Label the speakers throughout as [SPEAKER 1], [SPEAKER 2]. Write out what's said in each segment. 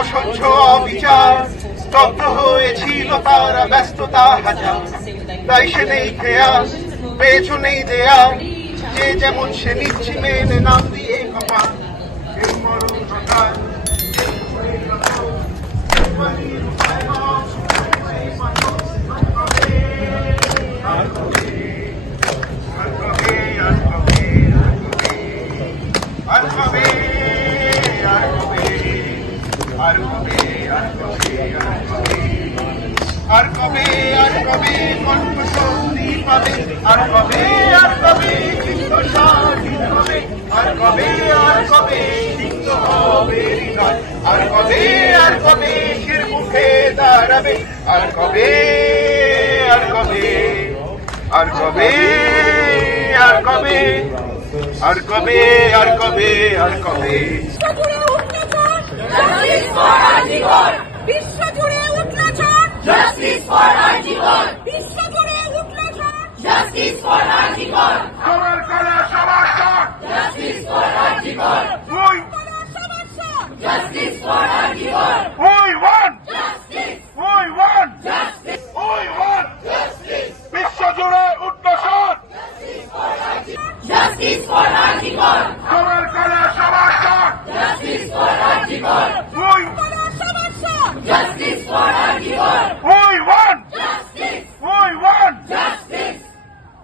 [SPEAKER 1] অসহ্য অবিচার, স্তব্ধ হয়েছিল তারা ব্যস্ততা হাজার। তাই সে নেই খেয়া পেয়েছ নেই দেয়া যে যেমন সে নিচ্ছি মেনে নাম দিয়ে কপাল। মরণ হঠাৎ কবে আর কবে কণ্ঠ শক্তি পাবে আর কবে আর কবে চিত্ত হবে আর কবে আর কবে সিদ্ধ হবে আর কবে আর কবে শির মুখে দাঁড়াবে আর কবে আর কবে আর কবে আর কবে আর কবে আর কবে আর কবে
[SPEAKER 2] বিশ্বজুড়ে উঠলে ঝড় জাস্টিস ফর আরজিকর বিশ্বজুড়ে উঠলে ঝড় জাস্টিস ফর আরজিকর বিশ্বজুড়ে উঠলে ঝড় জাস্টিস ফর আরজিকর
[SPEAKER 1] সবার কলা সবার সব
[SPEAKER 2] জাস্টিস ফর আরজিকর সমস্যা জাস্টিস ফর আরজিকর
[SPEAKER 1] ওই ওয়ান।
[SPEAKER 2] জাস্টিস
[SPEAKER 1] ওই ওয়ান।
[SPEAKER 2] জাস্টিস
[SPEAKER 1] ওই ওয়ান। বিশ্বজুড়ে উদ্দেশন
[SPEAKER 2] জাস্টিস ফর আরজিকর
[SPEAKER 1] সবার কলা সবার সব
[SPEAKER 2] জাস্টিস ফর আরজিকর
[SPEAKER 1] ওই
[SPEAKER 2] জাস্টিস ফর আরজিকর
[SPEAKER 1] ওই ওয়ান
[SPEAKER 2] জাস্টিস
[SPEAKER 1] ওই ওয়ান
[SPEAKER 2] জাস্টিস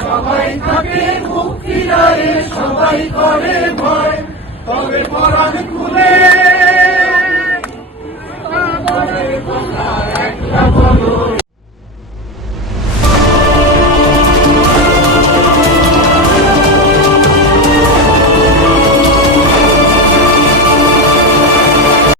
[SPEAKER 1] সবাই থাকে সবাই করে ভয়। তবে পরাণ